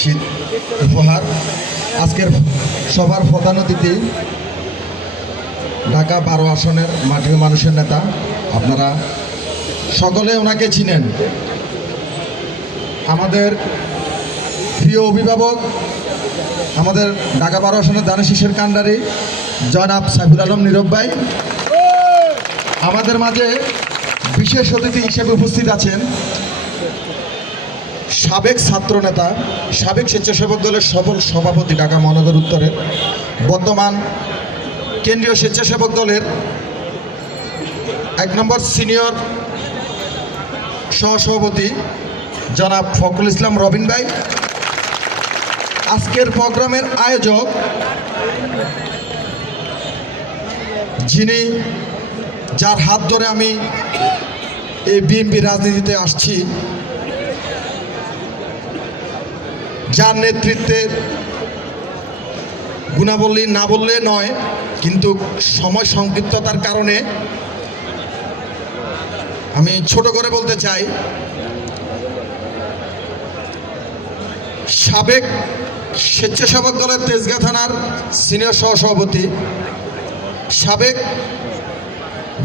শীত উপহার, আজকের সবার প্রধান অতিথি, ঢাকা বারো আসনের মাটির মানুষের নেতা, আপনারা সকলে ওনাকে চিনেন। আমাদের প্রিয় অভিভাবক, আমাদের ঢাকা বারো আসনের দানে শিশের কান্ডারি জনাব সাইফুল আলম নীরব ভাই। আমাদের মাঝে বিশেষ অতিথি হিসেবে উপস্থিত আছেন। সাবেক ছাত্রনেতা সাবেক স্বেচ্ছাসেবক দলের সফল সভাপতি ঢাকা মহানগর উত্তরের বর্তমান কেন্দ্রীয় স্বেচ্ছাসেবক দলের এক নম্বর সিনিয়র সহসভাপতি জনাব ফখরুল ইসলাম রবিন ভাই। আজকের প্রোগ্রামের আয়োজক যিনি, যার হাত ধরে আমি এই বিএনপি রাজনীতিতে আসছি যার নেতৃত্বে গুণাবলী না বললে নয়, কিন্তু সময় সংক্ষিপ্ততার কারণে আমি ছোট করে বলতে চাই, সাবেক স্বেচ্ছাসেবক দলের তেজগা থানার সিনিয়র সহসভাপতি, সাবেক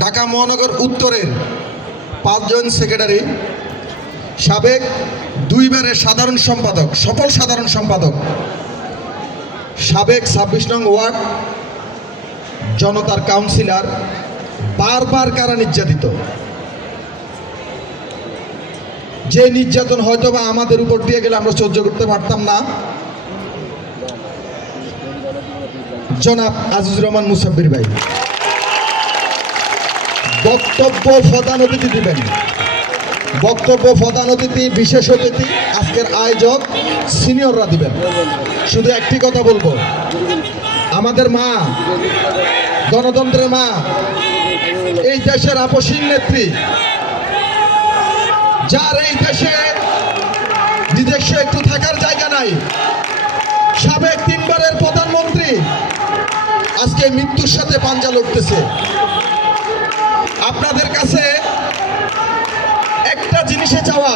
ঢাকা মহানগর উত্তরের পাঁচজন সেক্রেটারি সাবেক দুইবারের সাধারণ সম্পাদক, সফল সাধারণ সম্পাদক, সাবেক ছাব্বিশ নং ওয়ার্ড জনতার কাউন্সিলর, বারবার কারা নির্যাতিত যে নির্যাতন হয়তো বা আমাদের উপর দিয়ে গেলে আমরা সহ্য করতে পারতাম না। জনাব আজিজুর রহমান মুসাব্বির ভাই, বক্তব্য প্রধান অতিথি দিবেন। বক্তব্য প্রধান অতিথি, বিশেষ অতিথি, আজকের আয়োজক সিনিয়ররা দিবেন। শুধু একটি কথা বলব। আমাদের মা, গণতন্ত্রের মা, এই দেশের আপসীন নেত্রী, যার এই দেশে নিজস্ব একটু থাকার জায়গা নাই, সাবেক তিনবারের প্রধানমন্ত্রী, আজকে মৃত্যুর সাথে পাঞ্জা লড়তেছে। আপনাদের কাছে একটা জিনিসে চাওয়া।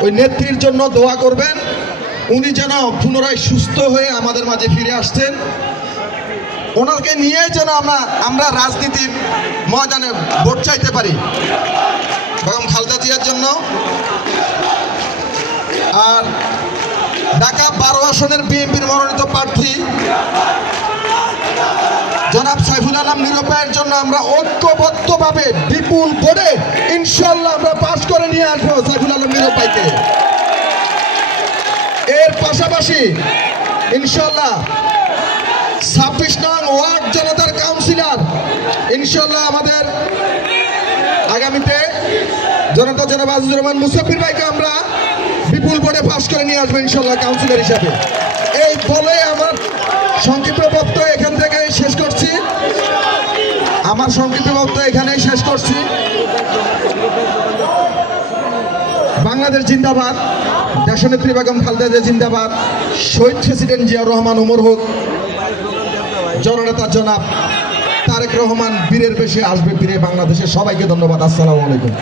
ওই নেত্রীর জন্য দোয়া করবেন। উনি যেন পুনরায় সুস্থ হয়ে আমাদের মাঝে ফিরে আসছেন। ওনাকে নিয়ে যেন আমরা আমরা রাজনীতির ময়দানে ভোট চাইতে পারি। বেগম খালদা জিয়ার জন্য। আর ঢাকা বারো আসনের বিএনপির মনোনীত প্রার্থী জনাব সাইফুল আলম নিরূপায়ের জন্য আমরা ঐক্যবদ্ধভাবে বিপুল ভোটে ইনশাল্লাহ আমরা পাশ করে নিয়ে আসব সাইফুল আলম নিরূপাইকে এর পাশাপাশি ইনশাল্লাহ ছাব্বিশ নং ওয়ার্ড জনতার কাউন্সিলর ইনশাল্লাহ আমাদের আগামীতে জনতা জনাব আজিজুর রহমান মুসাফির ভাইকে আমরা বিপুল ভোটে পাশ করে নিয়ে আসব ইনশাল্লাহ কাউন্সিলর হিসাবে। এই বলে আমার সংক্ষিপ্ত এখান থেকে শেষ করছি। আমার সংক্ষিপ্ত বক্তব্য এখানেই শেষ করছি। বাংলাদেশ জিন্দাবাদ, দেশনেত্রী বেগম খালেদা জিন্দাবাদ, শহীদ প্রেসিডেন্ট জিয়াউর রহমান ওমর হোক, জননেতা জনাব তারেক রহমান বীরের বেশে আসবে ফিরে বাংলাদেশের সবাইকে ধন্যবাদ, আসসালামু আলাইকুম।